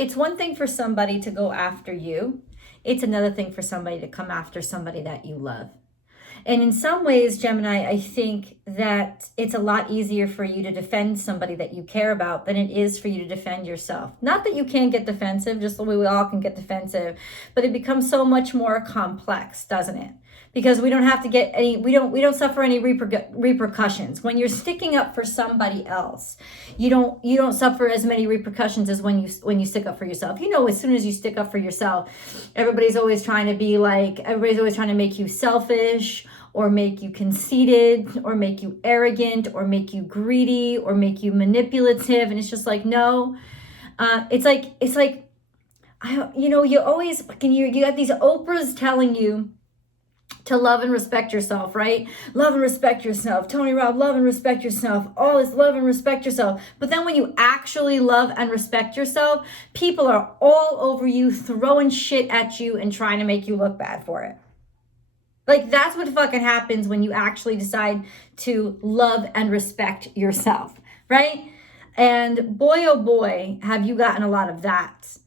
It's one thing for somebody to go after you. It's another thing for somebody to come after somebody that you love. And in some ways, Gemini, I think that it's a lot easier for you to defend somebody that you care about than it is for you to defend yourself. Not that you can't get defensive, just the way we all can get defensive, but it becomes so much more complex, doesn't it? Because we don't have to get any, we don't suffer any repercussions. When you're sticking up for somebody else, you don't suffer as many repercussions as when you stick up for yourself. You know, as soon as you stick up for yourself, everybody's always trying to make you selfish, or make you conceited, or make you arrogant, or make you greedy, or make you manipulative. And it's just like, no, it's like, you always, you got these Oprahs telling you to love and respect yourself, right? Love and respect yourself. Tony Robb, love and respect yourself. All is love and respect yourself. But then when you actually love and respect yourself, people are all over you, throwing shit at you and trying to make you look bad for it. Like, that's what fucking happens when you actually decide to love and respect yourself, right? And boy, oh boy, have you gotten a lot of that.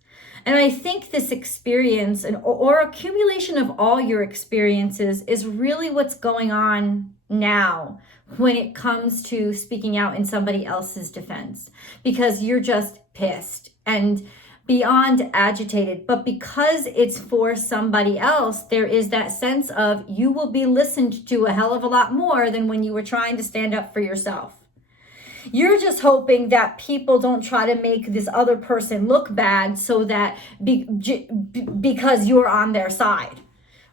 And I think this experience or accumulation of all your experiences is really what's going on now when it comes to speaking out in somebody else's defense, because you're just pissed and beyond agitated. But because it's for somebody else, there is that sense of you will be listened to a hell of a lot more than when you were trying to stand up for yourself. You're just hoping that people don't try to make this other person look bad so that because you're on their side,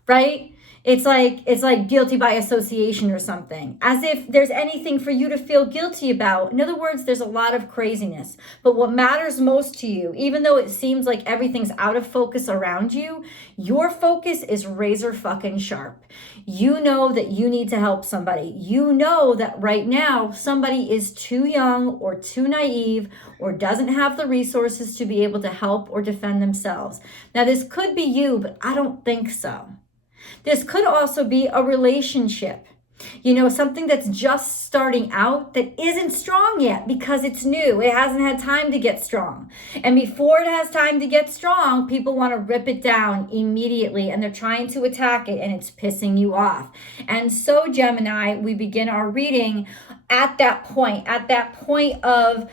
right? It's like guilty by association or something, as if there's anything for you to feel guilty about. In other words, there's a lot of craziness. But what matters most to you, even though it seems like everything's out of focus around you, your focus is razor fucking sharp. You know that you need to help somebody. You know that right now somebody is too young or too naive or doesn't have the resources to be able to help or defend themselves. Now, this could be you, but I don't think so. This could also be a relationship, something that's just starting out that isn't strong yet because it's new. It hasn't had time to get strong. And before it has time to get strong, people want to rip it down immediately and they're trying to attack it and it's pissing you off. And so, Gemini, we begin our reading at that point of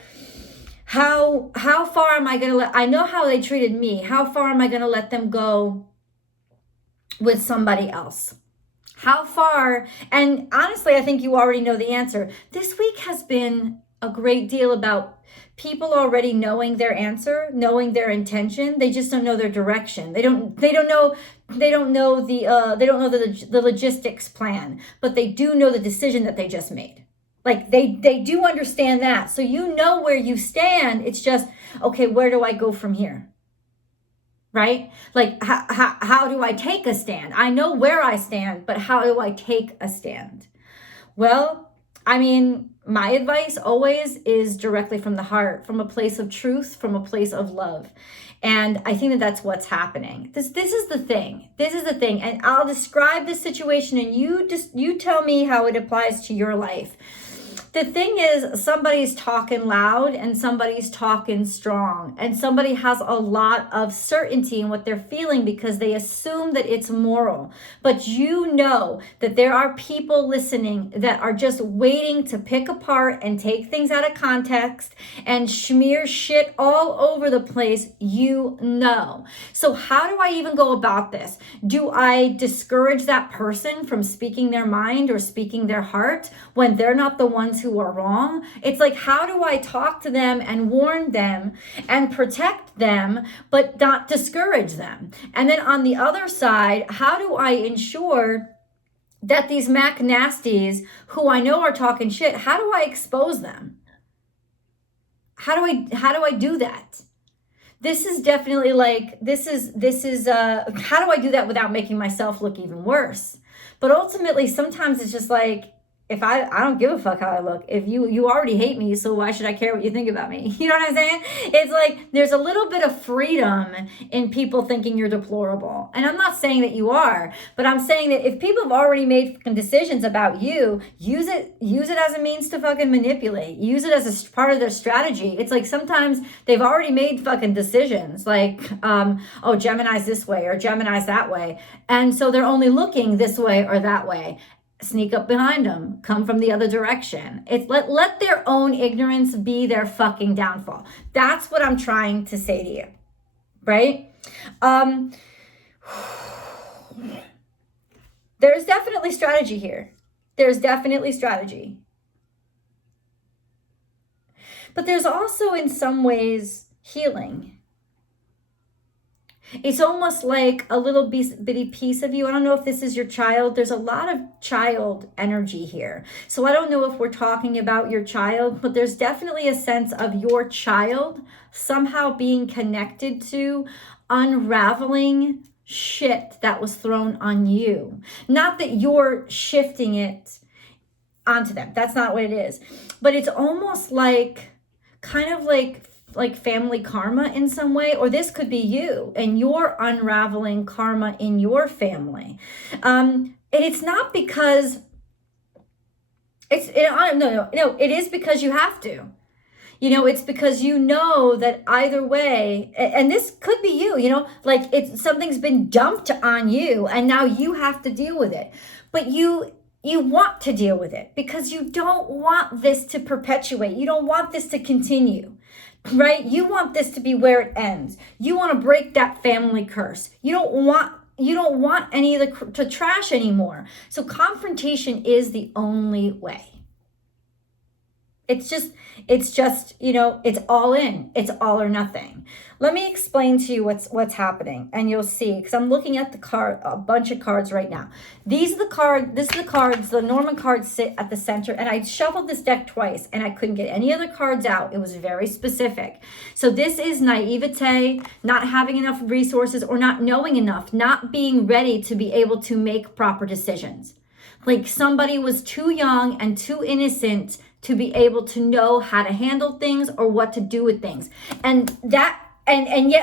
how far am I going to I know how they treated me. How far am I going to let them go with somebody else? How far? And honestly, I think you already know the answer. This week has been a great deal about people already knowing their answer, knowing their intention. They just don't know their direction. They don't know the logistics plan, but they do know the decision that they just made. Like they do understand that. So you know where you stand. It's just, okay, where do I go from here? Right? Like, how do I take a stand? I know where I stand, but how do I take a stand? Well, I mean, my advice always is directly from the heart, from a place of truth, from a place of love. And I think that that's what's happening. This is the thing. This is the thing. And I'll describe the situation and you tell me how it applies to your life. The thing is, somebody's talking loud and somebody's talking strong, and somebody has a lot of certainty in what they're feeling because they assume that it's moral. But you know that there are people listening that are just waiting to pick apart and take things out of context and smear shit all over the place, So how do I even go about this? Do I discourage that person from speaking their mind or speaking their heart when they're not the ones who are wrong? It's like, how do I talk to them and warn them and protect them, but not discourage them? And then on the other side, how do I ensure that these Mac Nasties who I know are talking shit, how do I expose them? How do I do that? This is definitely like, how do I do that without making myself look even worse? But ultimately, sometimes it's just like, if I don't give a fuck how I look. If you already hate me, so why should I care what you think about me? You know what I'm saying? It's like there's a little bit of freedom in people thinking you're deplorable. And I'm not saying that you are, but I'm saying that if people have already made fucking decisions about you, use it as a means to fucking manipulate. Use it as a part of their strategy. It's like sometimes they've already made fucking decisions, like oh, Gemini's this way or Gemini's that way. And so they're only looking this way or that way. Sneak up behind them, come from the other direction. It's let their own ignorance be their fucking downfall. That's what I'm trying to say to you, right? There's definitely strategy here. There's definitely strategy. But there's also in some ways healing. It's almost like a little bitty piece of you. I don't know if this is your child. There's a lot of child energy here. So I don't know if we're talking about your child, but there's definitely a sense of your child somehow being connected to unraveling shit that was thrown on you. Not that you're shifting it onto them. That's not what it is. But it's almost like, kind of like family karma in some way, or this could be you and you're unraveling karma in your family. And it's not because it is because you have to. You know, it's because you know that either way, and this could be you, you know, like it's something's been dumped on you and now you have to deal with it. But you want to deal with it because you don't want this to perpetuate. You don't want this to continue. Right? You want this to be where it ends. You want to break that family curse. You don't want any of the to trash anymore. So confrontation is the only way. It's just, you know, it's all in. It's all or nothing. Let me explain to you what's happening, and you'll see, because I'm looking at a bunch of cards right now. This is the cards, the Lenormand cards sit at the center, and I shuffled this deck twice, and I couldn't get any other cards out. It was very specific. So this is naivete, not having enough resources, or not knowing enough, not being ready to be able to make proper decisions. Like somebody was too young and too innocent to be able to know how to handle things or what to do with things. And yet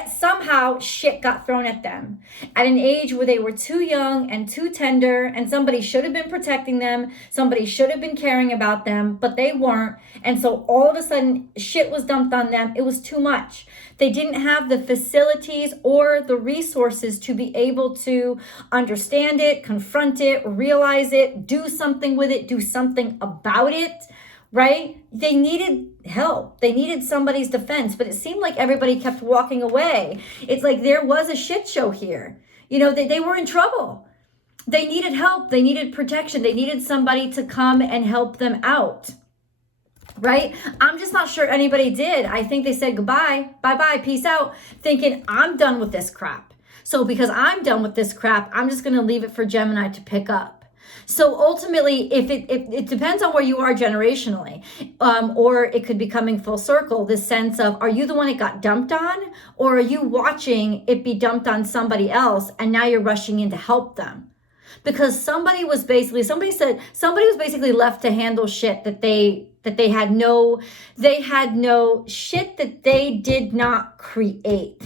somehow shit got thrown at them at an age where they were too young and too tender, and somebody should have been protecting them. Somebody should have been caring about them, but they weren't. And so all of a sudden shit was dumped on them. It was too much. They didn't have the facilities or the resources to be able to understand it, confront it, realize it, do something with it, do something about it. Right? They needed help. They needed somebody's defense, but it seemed like everybody kept walking away. It's like there was a shit show here. You know, they were in trouble. They needed help. They needed protection. They needed somebody to come and help them out. Right? I'm just not sure anybody did. I think they said goodbye, bye-bye, peace out, thinking I'm done with this crap. So because I'm done with this crap, I'm just going to leave it for Gemini to pick up. So ultimately, if it depends on where you are generationally, or it could be coming full circle, this sense of, are you the one it got dumped on, or are you watching it be dumped on somebody else and now you're rushing in to help them? Because somebody was basically left to handle shit that they had no shit that they did not create.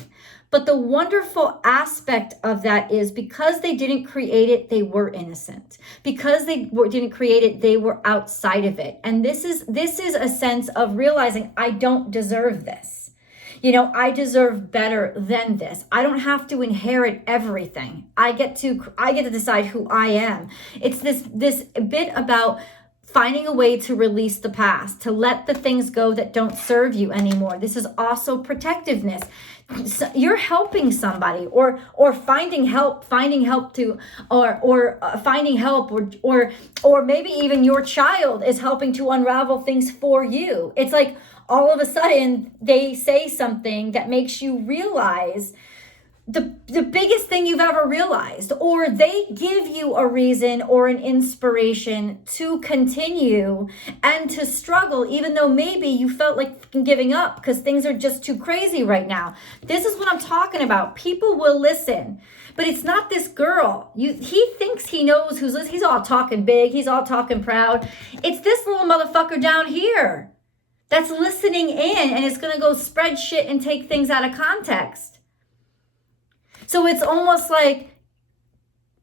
But the wonderful aspect of that is because they didn't create it, they were innocent. Because they didn't create it, they were outside of it. And this is a sense of realizing I don't deserve this. You know, I deserve better than this. I don't have to inherit everything. I get to decide who I am. It's this bit about finding a way to release the past, to let the things go that don't serve you anymore. This is also protectiveness. So you're helping somebody or finding help to finding help or maybe even your child is helping to unravel things for you. It's like all of a sudden they say something that makes you realize the biggest thing you've ever realized, or they give you a reason or an inspiration to continue and to struggle, even though maybe you felt like giving up because things are just too crazy right now. This is what I'm talking about. People will listen, but it's not this girl. He thinks he knows who's listening. He's all talking big. He's all talking proud. It's this little motherfucker down here that's listening in and is going to go spread shit and take things out of context. So it's almost like,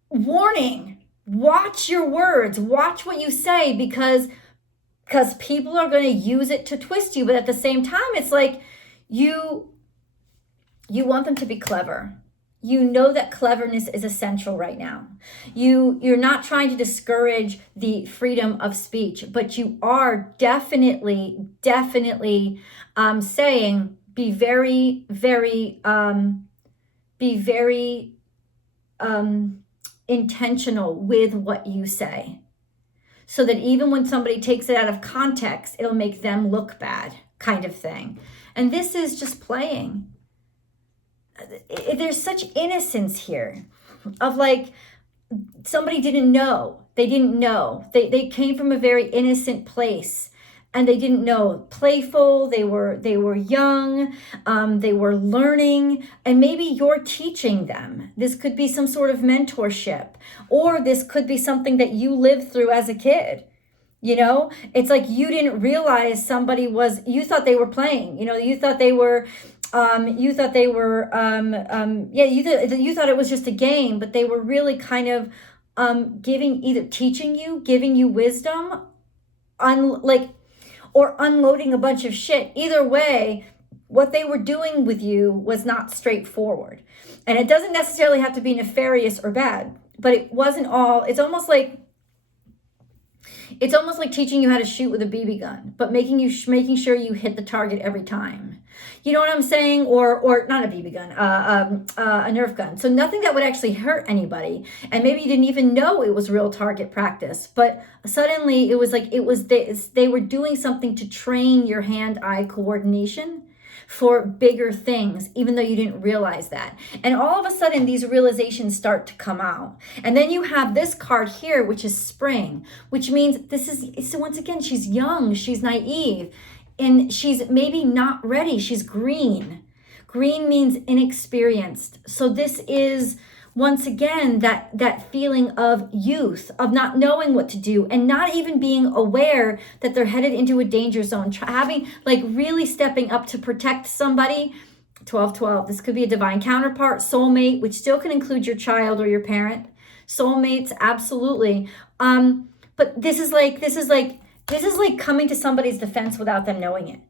warning, watch your words, watch what you say, because people are going to use it to twist you. But at the same time, it's like you want them to be clever. You know that cleverness is essential right now. You're not trying to discourage the freedom of speech, but you are definitely saying, be very intentional with what you say, so that even when somebody takes it out of context, it'll make them look bad, kind of thing. And this is just playing. There's such innocence here of like, somebody didn't know. They didn't know. They came from a very innocent place. And they didn't know, playful, they were young, they were learning, and maybe you're teaching them. This could be some sort of mentorship, or this could be something that you lived through as a kid. You know, it's like you didn't realize you thought they were playing, you thought they were, you thought it was just a game, but they were really kind of teaching you, giving you wisdom, or unloading a bunch of shit. Either way, what they were doing with you was not straightforward. And it doesn't necessarily have to be nefarious or bad, but it's almost like teaching you how to shoot with a BB gun, but making sure you hit the target every time. You know what I'm saying? Or not a BB gun, a Nerf gun. So nothing that would actually hurt anybody. And maybe you didn't even know it was real target practice, but suddenly they were doing something to train your hand-eye coordination for bigger things, even though you didn't realize that. And all of a sudden, these realizations start to come out. And then you have this card here, which is spring, which means so once again, she's young, she's naive, and she's maybe not ready. She's green. Green means inexperienced. So this is, once again, that feeling of youth, of not knowing what to do and not even being aware that they're headed into a danger zone, really stepping up to protect somebody. 12-12, this could be a divine counterpart, soulmate, which still can include your child or your parent. Soulmates, absolutely. But this is like coming to somebody's defense without them knowing it.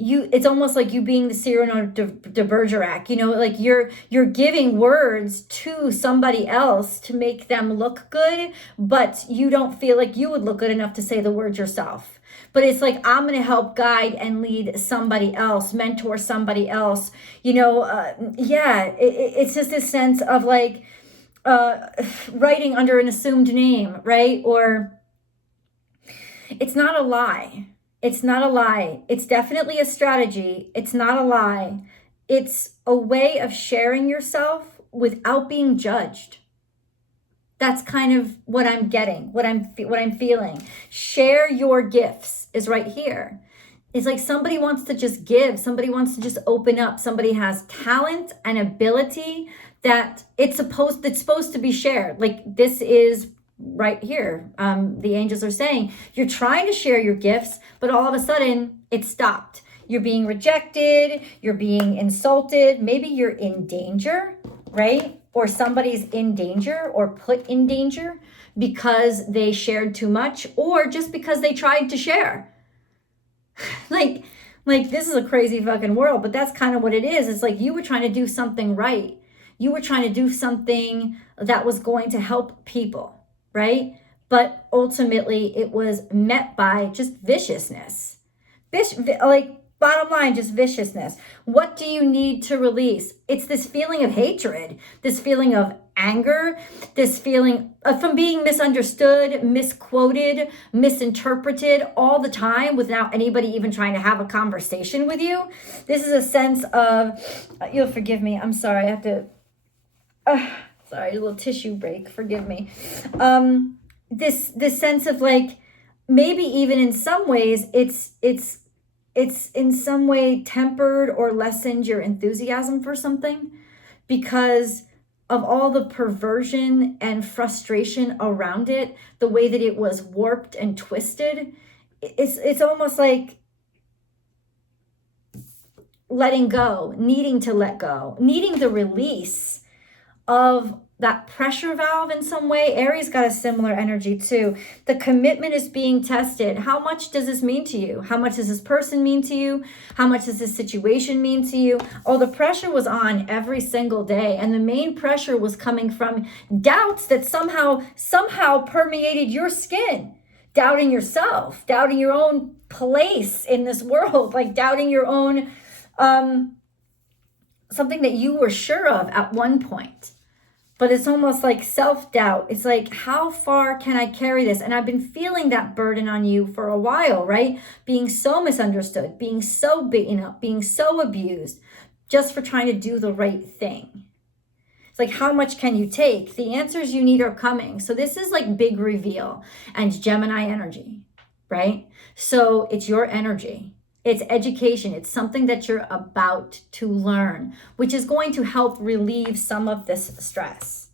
It's almost like you being the Cyrano de Bergerac, like you're giving words to somebody else to make them look good, but you don't feel like you would look good enough to say the words yourself. But it's like, I'm going to help guide and lead somebody else, mentor somebody else, it's just this sense of like writing under an assumed name, right? Or it's not a lie. It's not a lie. It's definitely a strategy. It's not a lie. It's a way of sharing yourself without being judged. That's kind of what I'm getting, what I'm feeling. Share your gifts is right here. It's like somebody wants to just give. Somebody wants to just open up. Somebody has talent and ability that it's supposed to be shared. Like this is right here. The angels are saying you're trying to share your gifts, but all of a sudden it stopped. You're being rejected. You're being insulted. Maybe you're in danger, right? Or somebody's in danger or put in danger because they shared too much, or just because they tried to share. like this is a crazy fucking world, but that's kind of what it is. It's like you were trying to do something right. You were trying to do something that was going to help people. Right? But ultimately it was met by just viciousness. Bottom line, just viciousness. What do you need to release? It's this feeling of hatred, this feeling of anger, this feeling of from being misunderstood, misquoted, misinterpreted all the time without anybody even trying to have a conversation with you. This is a sense of, you'll forgive me, I'm sorry, I have to, sorry, a little tissue break, forgive me. This sense of like, maybe even in some ways, it's in some way tempered or lessened your enthusiasm for something because of all the perversion and frustration around it, the way that it was warped and twisted. It's almost like letting go, needing to let go, needing the release of that pressure valve in some way. Aries got a similar energy too. The commitment is being tested. How much does this mean to you? How much does this person mean to you? How much does this situation mean to you? Oh, the pressure was on every single day. And the main pressure was coming from doubts that somehow permeated your skin. Doubting yourself, doubting your own place in this world, like doubting your own, something that you were sure of at one point. But it's almost like self-doubt. It's like, how far can I carry this? And I've been feeling that burden on you for a while, right? Being so misunderstood, being so beaten up, being so abused, just for trying to do the right thing. It's like, how much can you take? The answers you need are coming. So this is like big reveal and Gemini energy, right? So it's your energy. It's education. It's something that you're about to learn, which is going to help relieve some of this stress,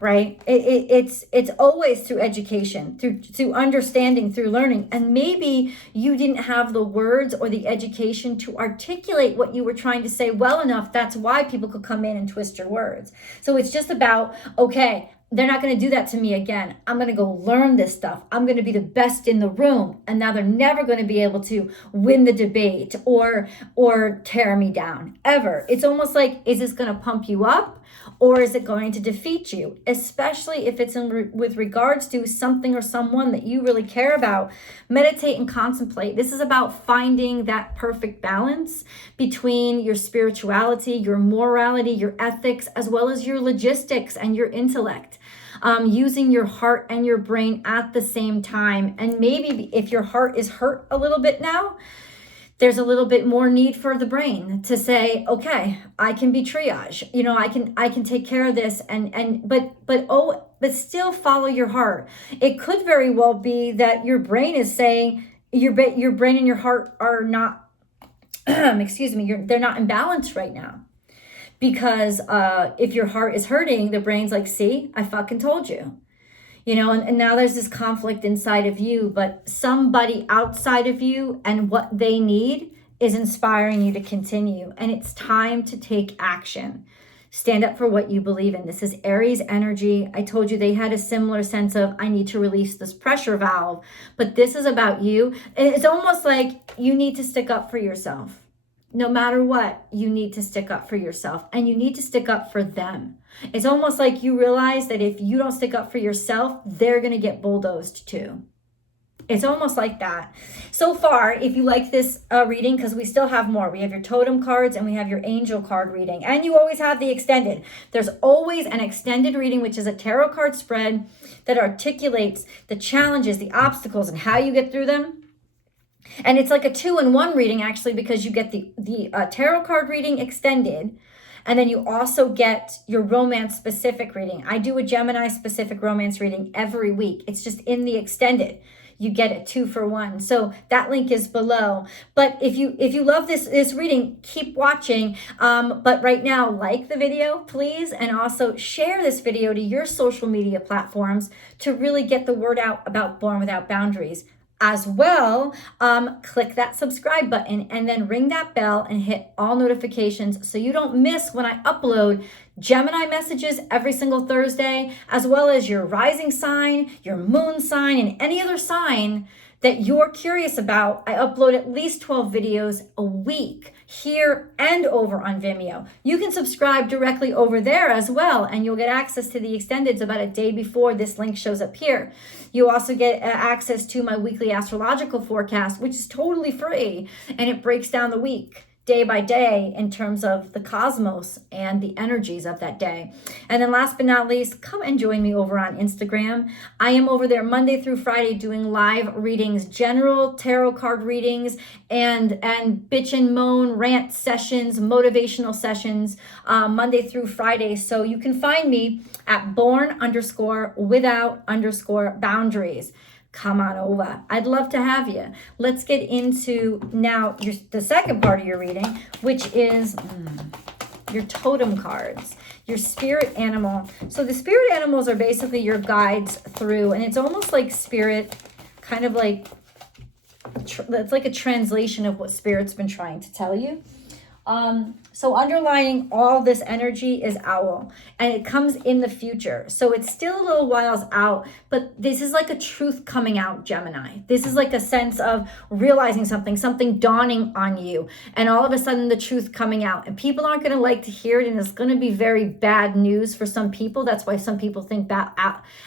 right? It's always through education, through understanding, through learning. And maybe you didn't have the words or the education to articulate what you were trying to say well enough. That's why people could come in and twist your words. So it's just about, okay, they're not going to do that to me again. I'm going to go learn this stuff. I'm going to be the best in the room. And now they're never going to be able to win the debate or tear me down ever. It's almost like, is this going to pump you up or is it going to defeat you? Especially if it's with regards to something or someone that you really care about. Meditate and contemplate. This is about finding that perfect balance between your spirituality, your morality, your ethics, as well as your logistics and your intellect. Using your heart and your brain at the same time. And maybe if your heart is hurt a little bit now, there's a little bit more need for the brain to say, okay, I can be triage. You know, I can take care of this but still follow your heart. It could very well be that your brain is saying your brain and your heart are not, excuse me, they're not in balance right now. Because if your heart is hurting, the brain's like, see, I fucking told you. You know, and now there's this conflict inside of you, but somebody outside of you and what they need is inspiring you to continue. And it's time to take action. Stand up for what you believe in. This is Aries energy. I told you they had a similar sense of, I need to release this pressure valve. But this is about you. And it's almost like you need to stick up for yourself. No matter what, you need to stick up for yourself and you need to stick up for them. It's almost like you realize that if you don't stick up for yourself, they're going to get bulldozed too. It's almost like that. So far, if you like this reading, because we still have more. We have your totem cards and we have your angel card reading. And you always have the extended. There's always an extended reading, which is a tarot card spread that articulates the challenges, the obstacles, and how you get through them. And it's like a 2-in-1 reading, actually, because you get the tarot card reading extended, and then you also get your romance-specific reading. I do a Gemini-specific romance reading every week. It's just in the extended. You get it 2-for-1. So that link is below. But if you love this reading, keep watching. But right now, like the video, please, and also share this video to your social media platforms to really get the word out about Born Without Boundaries. As well, click that subscribe button and then ring that bell and hit all notifications so you don't miss when I upload Gemini messages every single Thursday, as well as your rising sign, your moon sign, and any other sign that you're curious about, I upload at least 12 videos a week here and over on Vimeo. You can subscribe directly over there as well, and you'll get access to the extendeds about a day before this link shows up here. You also get access to my weekly astrological forecast, which is totally free, and it breaks down the week day by day in terms of the cosmos and the energies of that day. And then last but not least, come and join me over on Instagram. I am over there Monday through Friday doing live readings, general tarot card readings, and bitch and moan rant sessions, motivational sessions, Monday through Friday. So you can find me at born_without_boundaries. Come on over. I'd love to have you. Let's get into now the second part of your reading, which is your totem cards, your spirit animal. So the spirit animals are basically your guides through, and it's almost like spirit, kind of like, it's like a translation of what spirit's been trying to tell you. So underlying all this energy is owl, and it comes in the future. So it's still a little whiles out, but this is like a truth coming out, Gemini. This is like a sense of realizing something dawning on you, and all of a sudden the truth coming out, and people aren't going to like to hear it, and it's going to be very bad news for some people. That's why some people think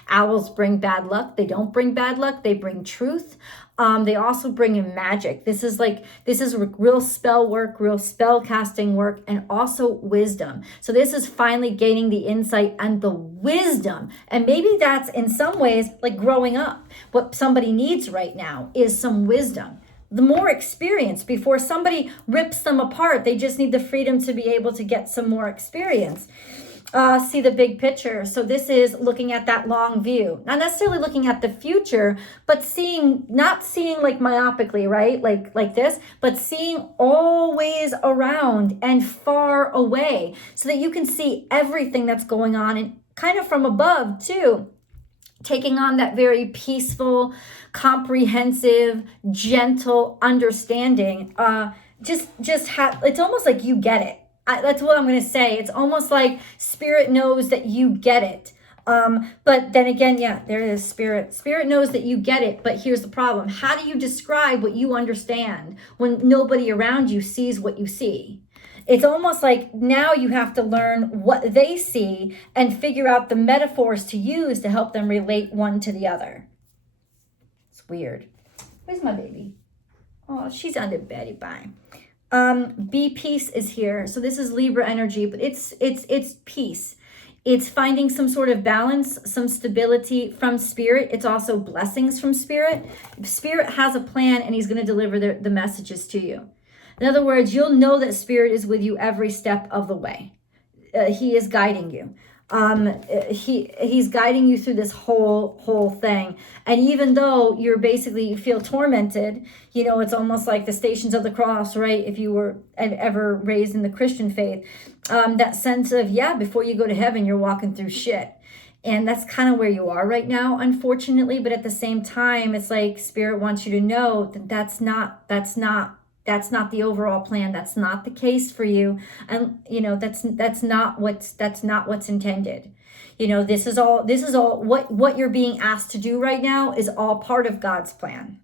owls bring bad luck. They don't bring bad luck. They bring truth. They also bring in magic. This is real spell work, real spell casting work, and also wisdom. So this is finally gaining the insight and the wisdom. And maybe that's in some ways like growing up. What somebody needs right now is some wisdom. The more experience before somebody rips them apart. They just need the freedom to be able to get some more experience. See the big picture. So this is looking at that long view, not necessarily looking at the future, but not seeing like myopically, right? Like this, but seeing always around and far away so that you can see everything that's going on, and kind of from above too, taking on that very peaceful, comprehensive, gentle understanding. It's almost like you get it. That's what I'm going to say. It's almost like spirit knows that you get it. But then again, yeah, there is spirit. Spirit knows that you get it, but here's the problem. How do you describe what you understand when nobody around you sees what you see? It's almost like now you have to learn what they see and figure out the metaphors to use to help them relate one to the other. It's weird. Where's my baby? Oh, she's under Betty. Bye. Be peace is here. So this is Libra energy, but it's peace. It's finding some sort of balance, some stability from spirit. It's also blessings from spirit. Spirit has a plan, and he's going to deliver the messages to you. In other words, you'll know that spirit is with you every step of the way. He is guiding you. He's guiding you through this whole thing. And even though you feel tormented, it's almost like the Stations of the Cross, right? If you were ever raised in the Christian faith, that sense of, before you go to heaven, you're walking through shit. And that's kind of where you are right now, unfortunately. But at the same time, it's like spirit wants you to know that that's not the overall plan. That's not the case for you. And that's not what's intended. This is all what you're being asked to do right now is all part of God's plan.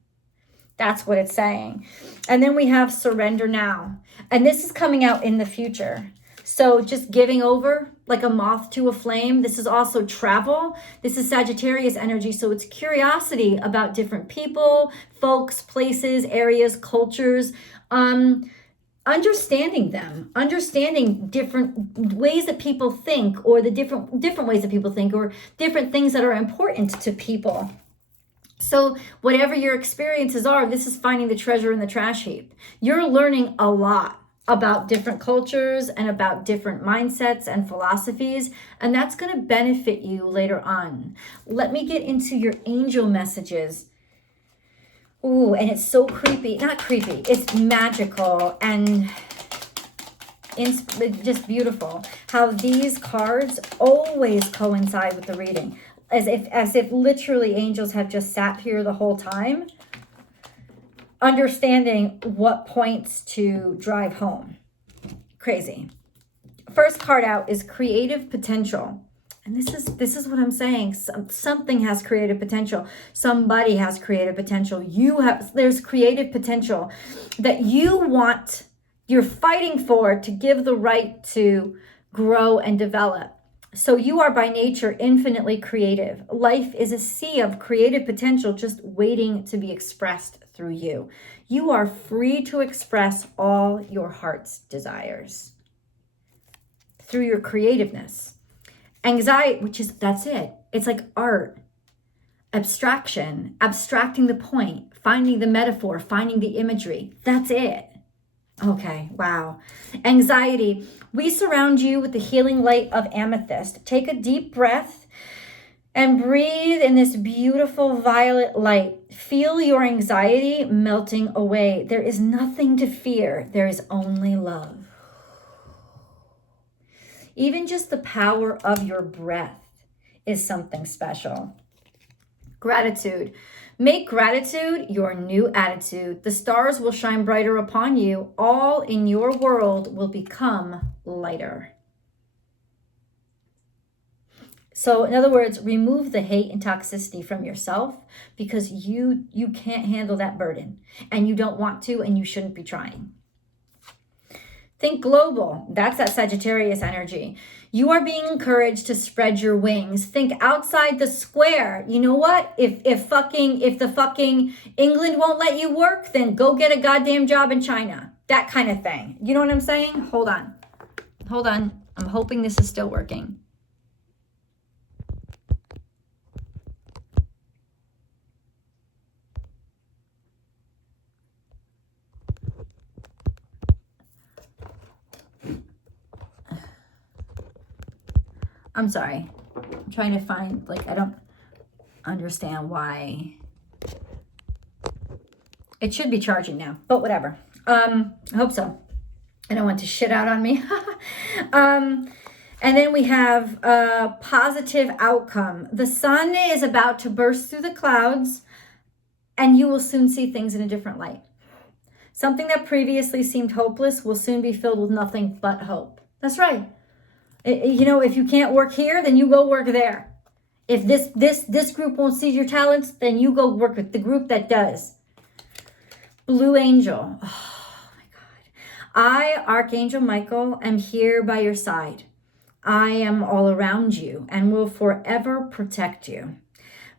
That's what it's saying. And then we have surrender now. And this is coming out in the future. So just giving over like a moth to a flame. This is also travel. This is Sagittarius energy. So it's curiosity about different people, folks, places, areas, cultures, understanding them, understanding different ways that people think, or the different ways that people think, or different things that are important to people. So whatever your experiences are, this is finding the treasure in the trash heap. You're learning a lot about different cultures and about different mindsets and philosophies, and that's going to benefit you later on. Let me get into your angel messages. Ooh, and it's so creepy. Not creepy. It's magical and just beautiful. How these cards always coincide with the reading. As if literally angels have just sat here the whole time, understanding what points to drive home. Crazy. First card out is creative potential. And this is what I'm saying. Something has creative potential. Somebody has creative potential. There's creative potential that you're fighting for, to give the right to grow and develop. So you are by nature infinitely creative. Life is a sea of creative potential just waiting to be expressed through you. You are free to express all your heart's desires through your creativeness. Anxiety, that's it. It's like art, abstraction, abstracting the point, finding the metaphor, finding the imagery. That's it. Okay, wow. Anxiety, we surround you with the healing light of amethyst. Take a deep breath and breathe in this beautiful violet light. Feel your anxiety melting away. There is nothing to fear. There is only love. Even just the power of your breath is something special. Gratitude. Make gratitude your new attitude. The stars will shine brighter upon you. All in your world will become lighter. So in other words, remove the hate and toxicity from yourself, because you can't handle that burden, and you don't want to, and you shouldn't be trying. Think global. That's that Sagittarius energy. You are being encouraged to spread your wings. Think outside the square. You know what? If the fucking England won't let you work, then go get a goddamn job in China. That kind of thing. You know what I'm saying? Hold on. I'm hoping this is still working. I'm sorry. I'm trying to find, I don't understand why. It should be charging now, but whatever. I hope so. I don't want to shit out on me. And then we have a positive outcome. The sun is about to burst through the clouds, and you will soon see things in a different light. Something that previously seemed hopeless will soon be filled with nothing but hope. That's right. If you can't work here, then you go work there. If this group won't see your talents, then you go work with the group that does. Blue Angel. Oh my God. I, Archangel Michael, am here by your side. I am all around you and will forever protect you.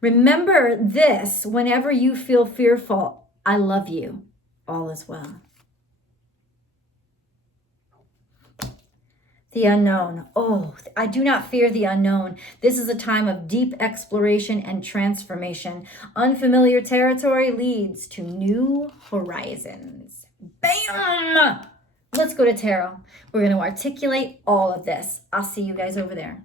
Remember this whenever you feel fearful. I love you. All is well. The unknown. Oh, I do not fear the unknown. This is a time of deep exploration and transformation. Unfamiliar territory leads to new horizons. Bam! Let's go to tarot. We're going to articulate all of this. I'll see you guys over there.